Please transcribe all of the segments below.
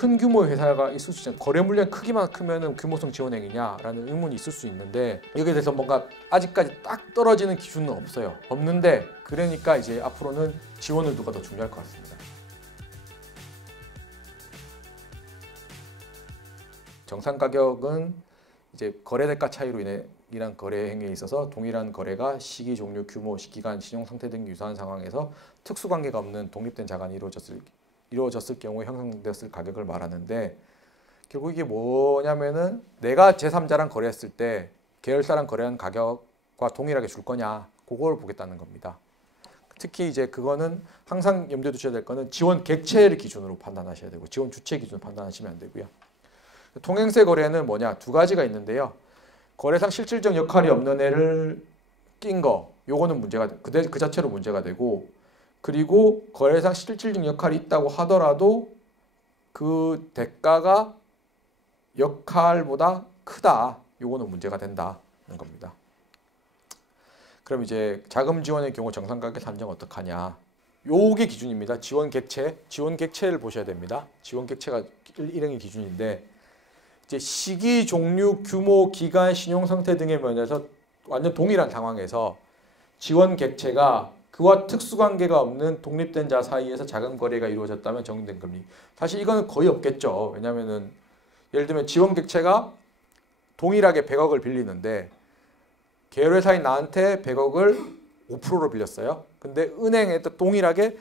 큰 규모의 회사가 있을 수 있잖아요. 거래 물량 크기만 크면은 규모성 지원행위냐라는 의문이 있을 수 있는데 여기에 대해서 뭔가 아직까지 딱 떨어지는 기준은 없어요. 없는데 그러니까 이제 앞으로는 지원 의도가 더 중요할 것 같습니다. 정상 가격은 이제 거래 대가 차이로 인해 이란 거래 행위에 있어서 동일한 거래가 시기, 종류, 규모, 기간, 신용 상태 등이 유사한 상황에서 특수 관계가 없는 독립된 자간이 이루어졌을 경우에 형성되었을 가격을 말하는데, 결국 이게 뭐냐면은 내가 제3자랑 거래했을 때 계열사랑 거래한 가격과 동일하게 줄 거냐, 그걸 보겠다는 겁니다. 특히 이제 그거는 항상 염두에 두셔야 될 거는 지원 객체를 기준으로 판단하셔야 되고 지원 주체 기준으로 판단하시면 안 되고요. 통행세 거래는 뭐냐, 두 가지가 있는데요. 거래상 실질적 역할이 없는 애를 낀 거, 요거는 문제가 그 자체로 문제가 되고, 그리고 거래상 실질적 역할이 있다고 하더라도 그 대가가 역할보다 크다, 요거는 문제가 된다는 겁니다. 그럼 이제 자금 지원의 경우 정상가격 산정 어떡하냐, 요게 기준입니다. 지원 객체를 보셔야 됩니다. 지원 객체가 일행의 기준인데, 이제 시기, 종류, 규모, 기간, 신용 상태 등의 면에서 완전 동일한 상황에서 지원 객체가 그와 특수관계가 없는 독립된 자 사이에서 자금 거래가 이루어졌다면 적용된 금리. 사실 이거는 거의 없겠죠. 왜냐하면은 예를 들면 지원 객체가 동일하게 100억을 빌리는데 계열회사인 나한테 100억을 5%로 빌렸어요. 근데 은행에 또 동일하게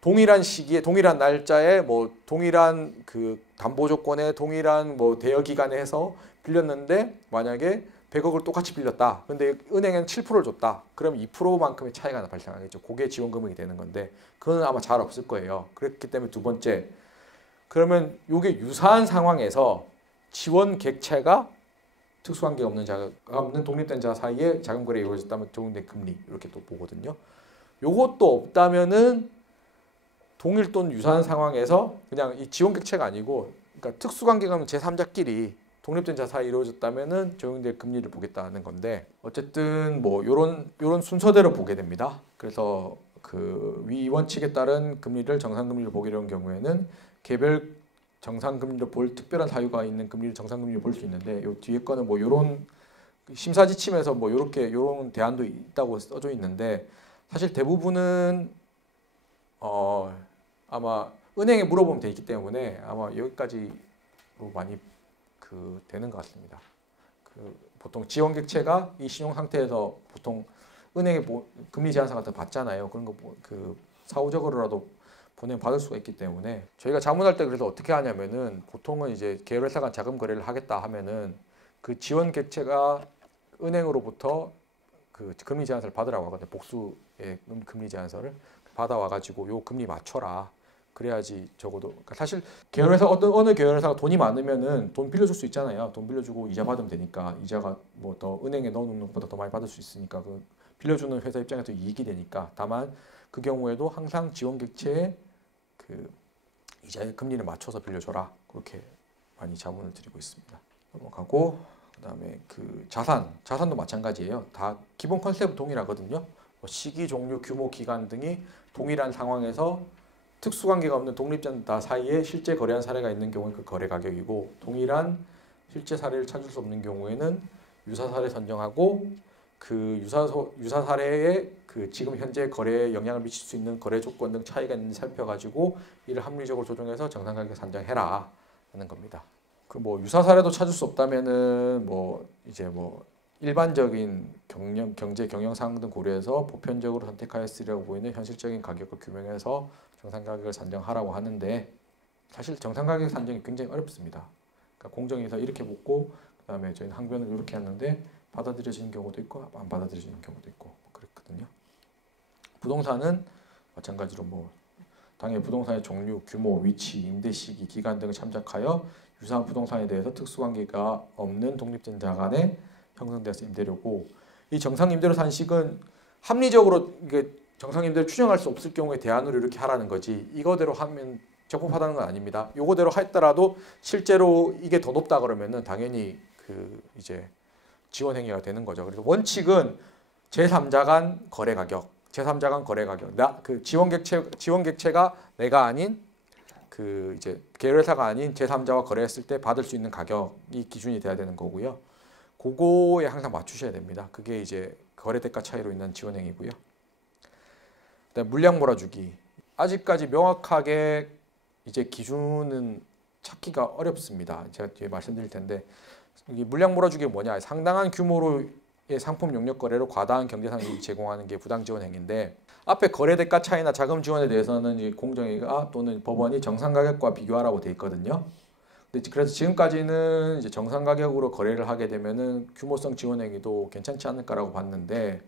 동일한 시기에, 동일한 날짜에, 뭐 동일한 그 담보 조건에, 동일한 뭐 대여 기간에 해서 빌렸는데 만약에 100억을 똑같이 빌렸다. 근데 은행은 7%를 줬다. 그럼 2%만큼의 차이가 발생하겠죠. 그게 지원 금액이 되는 건데 그건 아마 잘 없을 거예요. 그렇기 때문에 두 번째, 그러면 이게 유사한 상황에서 지원 객체가 특수관계가 없는 자가 없는 독립된 자 사이에 자금 거래가 이루어졌다면 적용된 금리, 이렇게 또 보거든요. 요것도 없다면은 동일 또는 유사한 상황에서 그냥 이 지원 객체가 아니고, 그러니까 특수관계가 없는 제3자끼리 독립된 자 사이에 이루어졌다면은 적용될 금리를 보겠다는 건데, 어쨌든 뭐 요런 순서대로 보게 됩니다. 그래서 그 위 원칙에 따른 금리를 정상금리로 보기로 한 경우에는 개별 정상금리로 볼 특별한 사유가 있는 금리를 정상금리로 볼 수 있는데, 요 뒤에 거는 뭐 요런 심사지침에서 뭐 요런 대안도 있다고 써져 있는데, 사실 대부분은 아마 은행에 물어보면 되기 때문에 아마 여기까지로 많이 되는 것 같습니다. 보통 지원 객체가 이 신용 상태에서 보통 은행에 금리 제한서 같은 거 받잖아요. 그런 거 사후적으로라도 받을 수가 있기 때문에 저희가 자문할 때 그래서 어떻게 하냐면은, 보통은 이제 계열회사 간 자금 거래를 하겠다 하면은 그 지원 객체가 은행으로부터 그 금리 제한서를 받으라고 하거든요. 복수의 금리 제한서를 받아와가지고 요 금리 맞춰라. 그래야지 적어도, 그러니까 사실 계열회사 어느 계열회사가 돈이 많으면은 돈 빌려줄 수 있잖아요. 돈 빌려주고 이자 받으면 되니까, 이자가 뭐 더 은행에 넣어놓는 것보다 더 많이 받을 수 있으니까 그 빌려주는 회사 입장에서 이익이 되니까. 다만 그 경우에도 항상 지원 객체에 그 이자의 금리를 맞춰서 빌려줘라, 그렇게 많이 자문을 드리고 있습니다. 넘어가고, 그다음에 그 자산도 마찬가지예요. 다 기본 컨셉은 동일하거든요. 시기, 종류, 규모, 기간 등이 동일한 상황에서 특수관계가 없는 독립자 사이에 실제 거래한 사례가 있는 경우는 그 거래 가격이고, 동일한 실제 사례를 찾을 수 없는 경우에는 유사 사례 선정하고, 그 유사 사례에 그 지금 현재 거래에 영향을 미칠 수 있는 거래 조건 등 차이가 있는지 살펴가지고 이를 합리적으로 조정해서 정상 가격 산정해라 하는 겁니다. 그 뭐 유사 사례도 찾을 수 없다면은 이제 일반적인 경제 경영 상황 등 고려해서 보편적으로 선택하였으리라고 보이는 현실적인 가격을 규명해서 정상 가격을 산정하라고 하는데, 사실 정상 가격 산정이 굉장히 어렵습니다. 그러니까 공정위에서 이렇게 묻고 그다음에 저희는 항변을 이렇게 하는데 받아들여지는 경우도 있고 안 받아들여지는 경우도 있고 그렇거든요. 부동산은 마찬가지로 당연히 부동산의 종류, 규모, 위치, 임대 시기, 기간 등을 참작하여 유사한 부동산에 대해서 특수관계가 없는 독립된 자 간에 형성되어서 임대료고, 이 정상 임대료 산식은 합리적으로 이게 정상 임대료 추정할 수 없을 경우에 대안으로 이렇게 하라는 거지, 이거대로 하면 적법하다는 건 아닙니다. 요거대로 했더라도 실제로 이게 더 높다 그러면은 당연히 이제 지원 행위가 되는 거죠. 그래서 원칙은 제3자 간 거래 가격, 지원 객체가 내가 아닌 그 이제 계열회사가 아닌 제3자와 거래했을 때 받을 수 있는 가격이 기준이 돼야 되는 거고요. 그거에 항상 맞추셔야 됩니다. 그게 이제 거래대가 차이로 인한 지원행위고요. 그다음 물량 몰아주기. 아직까지 명확하게 이제 기준은 찾기가 어렵습니다. 제가 뒤에 말씀드릴 텐데 이 물량 몰아주기가 뭐냐? 상당한 규모로의 상품 용역 거래로 과다한 경제상 이익을 제공하는 게 부당 지원 행위인데 앞에 거래 대가 차이나 자금 지원에 대해서는 이 공정위가 또는 법원이 정상 가격과 비교하라고 돼 있거든요. 그래서 지금까지는 이제 정상 가격으로 거래를 하게 되면은 규모성 지원 행위도 괜찮지 않을까라고 봤는데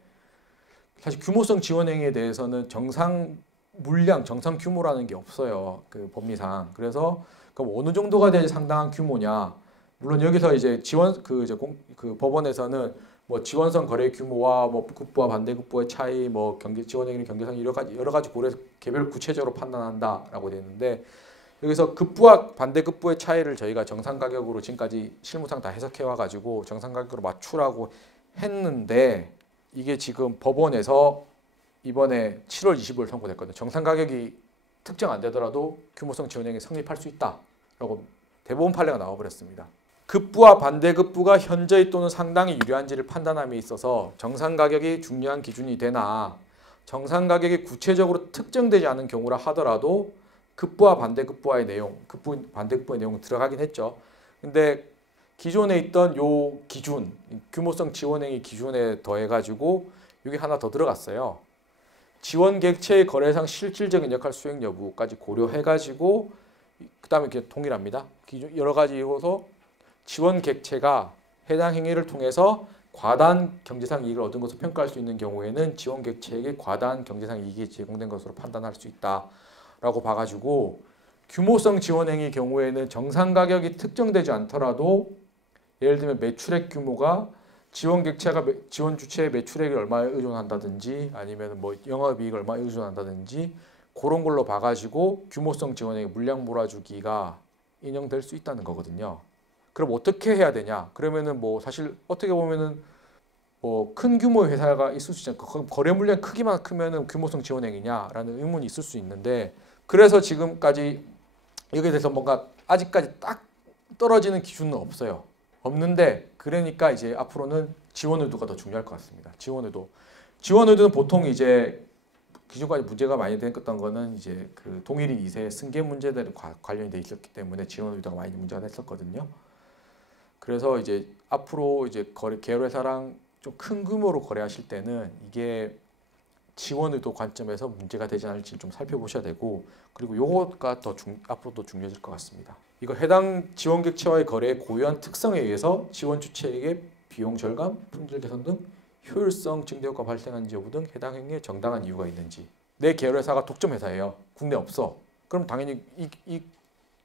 사실 규모성 지원 행위에 대해서는 정상 물량, 정상 규모라는 게 없어요. 그 법리상. 그래서 그럼 어느 정도가 돼야 상당한 규모냐? 물론 여기서 이제 그 법원에서는 뭐 지원성 거래 규모와 뭐 급부와 반대급부의 차이, 뭐 경제 지원행위 경계상 여러 가지 고려해서 개별 구체적으로 판단한다라고 되어 있는데 여기서 급부와 반대급부의 차이를 저희가 정상 가격으로 지금까지 실무상 다 해석해 와 가지고 정상 가격으로 맞추라고 했는데 이게 지금 법원에서 이번에 7월 25일 선고됐거든요. 정상 가격이 특정 안 되더라도 규모성 지원행위 성립할 수 있다라고 대법원 판례가 나와버렸습니다. 급부와 반대급부가 현저히 또는 상당히 유리한지를 판단함에 있어서 정상 가격이 중요한 기준이 되나 정상 가격이 구체적으로 특정되지 않은 경우라 하더라도 급부와 반대급부와의 내용, 반대급부의 내용은 들어가긴 했죠. 근데 기존에 있던 요 기준, 규모성 지원행위 기준에 더해가지고 이게 하나 더 들어갔어요. 지원 객체의 거래상 실질적인 역할 수행 여부까지 고려해가지고 그 다음에 이렇게 동일합니다. 기준 여러 가지 이유서 지원 객체가 해당 행위를 통해서 과다한 경제상 이익을 얻은 것으로 평가할 수 있는 경우에는 지원 객체에게 과다한 경제상 이익이 제공된 것으로 판단할 수 있다라고 봐가지고 규모성 지원 행위 경우에는 정상 가격이 특정되지 않더라도 예를 들면 매출액 규모가 지원 객체가 지원 주체의 매출액이 얼마에 의존한다든지 아니면 뭐 영업이익을 얼마에 의존한다든지 그런 걸로 봐가지고 규모성 지원 행위 물량 몰아주기가 인정될 수 있다는 거거든요. 그럼 어떻게 해야 되냐? 그러면은 뭐 사실 어떻게 보면은 뭐 큰 규모의 회사가 있을 수 있잖아요. 그럼 거래 물량 크기만 크면은 규모성 지원 행위냐라는 의문이 있을 수 있는데 그래서 지금까지 여기에 대해서 뭔가 아직까지 딱 떨어지는 기준은 없어요. 없는데 그러니까 이제 앞으로는 지원 의도가 더 중요할 것 같습니다. 지원 의도. 지원 의도는 보통 이제 기존까지 문제가 많이 됐던 거는 이제 그 동일인 2세 승계 문제들이 관련이 돼 있었기 때문에 지원 의도가 많이 문제가 됐었거든요. 그래서 이제 앞으로 이제 계열회사랑 좀 큰 규모로 거래하실 때는 이게 지원 의도 관점에서 문제가 되지 않을지 좀 살펴보셔야 되고 그리고 요거가 더 앞으로도 중요해질 것 같습니다. 이거 해당 지원 객체와의 거래의 고유한 특성에 의해서 지원 주체에게 비용 절감, 품질 개선 등 효율성 증대 효과 발생하는지 여부 등 해당 행위에 정당한 이유가 있는지. 내 계열회사가 독점 회사예요. 국내 없어. 그럼 당연히 이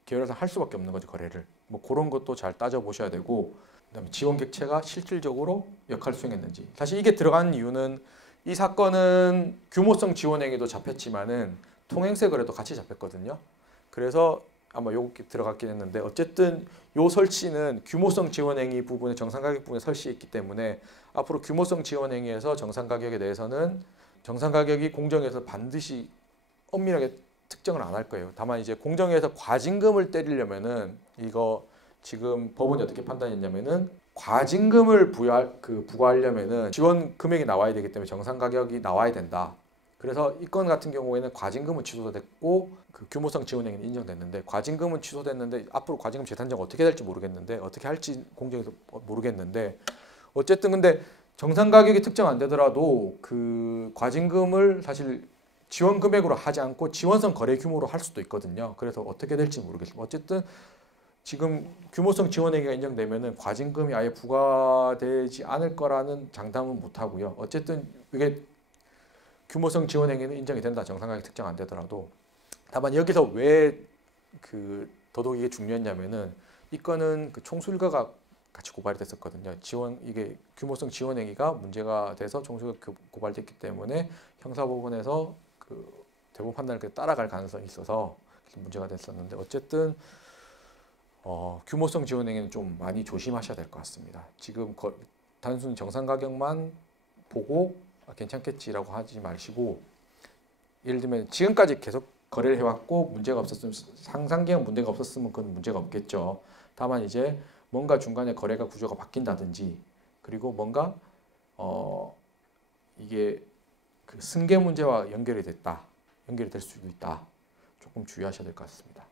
계열회사 할 수밖에 없는 거죠, 거래를. 뭐 그런 것도 잘 따져보셔야 되고 그다음에 지원 객체가 실질적으로 역할을 수행했는지. 사실 이게 들어가는 이유는 이 사건은 규모성 지원 행위도 잡혔지만은 통행세 거래도 같이 잡혔거든요. 그래서 아마 요게 들어갔긴 했는데 어쨌든 요 설치는 규모성 지원 행위 부분에 정상 가격 부분에 설치했기 때문에 앞으로 규모성 지원 행위에서 정상 가격에 대해서는 정상 가격이 공정에서 반드시 엄밀하게 특정을 안 할 거예요. 다만 이제 공정에서 과징금을 때리려면은 이거 지금 법원이 어떻게 판단했냐면은 과징금을 부과하려면은 지원 금액이 나와야 되기 때문에 정상 가격이 나와야 된다. 그래서 이 건 같은 경우에는 과징금은 취소됐고 그 규모성 지원행위는 인정됐는데 과징금은 취소됐는데 앞으로 과징금 재산정 어떻게 될지 모르겠는데 어떻게 할지 공정에서 모르겠는데 어쨌든 근데 정상 가격이 특정 안 되더라도 그 과징금을 사실 지원 금액으로 하지 않고 지원성 거래 규모로 할 수도 있거든요. 그래서 어떻게 될지 모르겠습니다. 어쨌든 지금 규모성 지원행위가 인정되면은 과징금이 아예 부과되지 않을 거라는 장담은 못 하고요. 어쨌든 이게 규모성 지원행위는 인정이 된다. 정상 가격 특정 안 되더라도. 다만 여기서 왜 그 더더욱 이게 중요했냐면은 이 건은 그 총수일가가 같이 고발이 됐었거든요. 이게 규모성 지원행위가 문제가 돼서 총수일가 고발됐기 때문에 형사법원에서 그 대법원 판단을 따라갈 가능성이 있어서 문제가 됐었는데 어쨌든 규모성 지원행위는 좀 많이 조심하셔야 될 것 같습니다. 지금 단순히 정상 가격만 보고 괜찮겠지라고 하지 마시고 예를 들면 지금까지 계속 거래를 해왔고 문제가 없었으면 상상기간 문제가 없었으면 그건 문제가 없겠죠. 다만 이제 뭔가 중간에 거래가 구조가 바뀐다든지 그리고 뭔가 이게 그 승계 문제와 연결이 될 수도 있다. 조금 주의하셔야 될 것 같습니다.